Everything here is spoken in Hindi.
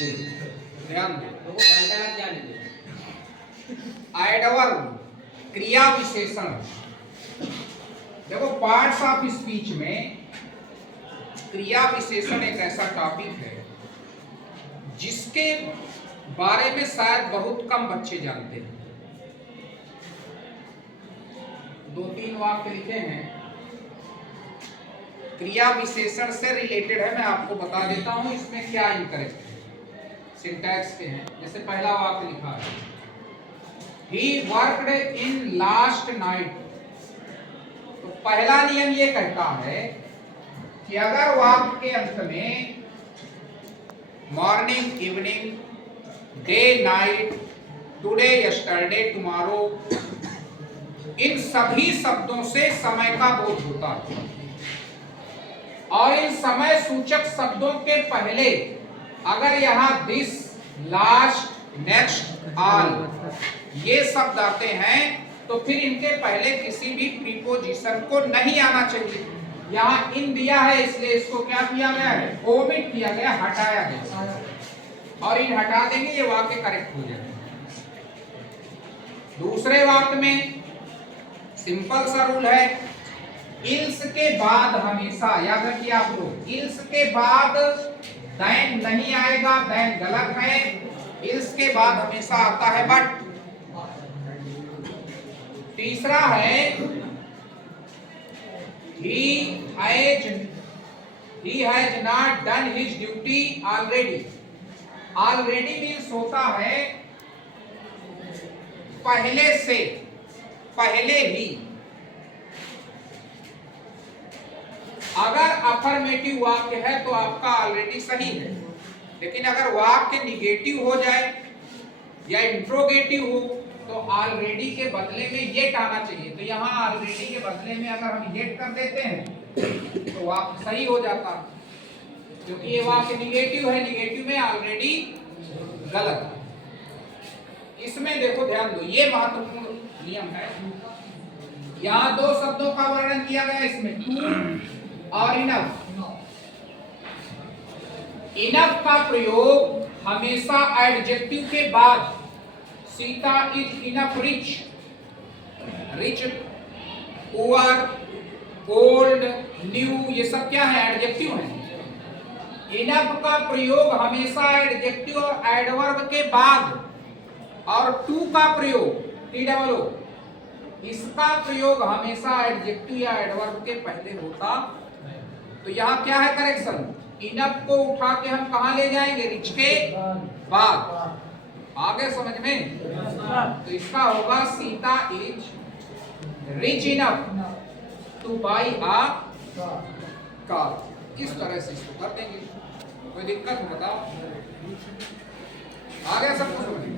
ध्यान दो, घंटा लग जाने दो। एडवर्ब क्रिया विशेषण। देखो पार्ट्स ऑफ स्पीच में क्रिया विशेषण एक ऐसा टॉपिक है जिसके बारे में शायद बहुत कम बच्चे जानते हैं। 2-3 वाक्य लिखे हैं, क्रिया विशेषण से रिलेटेड है, मैं आपको बता देता हूं इसमें क्या इंटरेस्ट है। सिंटैक्स के हैं। जैसे पहला वाक्य लिखा है, he worked in last night. तो पहला नियम ये कहता है कि अगर वाक्य के अंत में morning, evening, day, night, today, yesterday, tomorrow, इन सभी शब्दों से समय का बोध होता है और इन समय सूचक शब्दों के पहले अगर यहां दिस, लास्ट, नेक्स्ट, ऑल ये शब्द आते हैं तो फिर इनके पहले किसी भी प्रीपोजिशन को नहीं आना चाहिए। यहाँ इन दिया है इसलिए इसको क्या किया गया है, ओमिट किया गया, हटाया गया, और इन हटा देंगे ये वाक्य करेक्ट हो जाएगा। दूसरे वाक्य में सिंपल सा रूल है, इल्स के बाद हमेशा, याद रखिए आप लोग, इल्स के बाद दैन नहीं आएगा, दैन गलत है। इल्स के बाद हमेशा आता है बट। तीसरा है he has not done his duty already। already means होता है पहले से, पहले ही। अगर अफर्मेटिव वाक्य है तो आपका ऑलरेडी सही है, लेकिन अगर वाक्य निगेटिव हो जाए या इंट्रोगेटिव हो तो ऑलरेडी के बदले में येट आना चाहिए। तो यहाँ ऑलरेडी के बदले में अगर हम येट कर देते हैं तो वाक्य सही हो जाता, क्योंकि ये वाक्य निगेटिव है, निगेटिव में ऑलरेडी गलत है। इसमें देखो ध्यान दो, ये महत्वपूर्ण नियम है। यहाँ 2 शब्दों का वर्णन किया गया इसमें, टू और इनफ। इनफ का प्रयोग हमेशा एडजेक्टिव के बाद, Sita is enough rich, rich, poor, old, new, ये सब क्या है, एडजेक्टिव है। इनफ का प्रयोग हमेशा एडजेक्टिव और एडवर्ब के बाद, और टू का प्रयोग, TOO, इसका प्रयोग हमेशा एडजेक्टिव या एडवर्ब के पहले होता। तो यहाँ क्या है करेक्शन, इनफ को उठा के हम कहां ले जाएंगे, रिच के बाद। आगे समझ में? तो इसका होगा Sita is rich enough two by a car. इस तरह से इसको कर देंगे। कोई दिक्कत हो बताओ? आगे सब कुछ समझ में?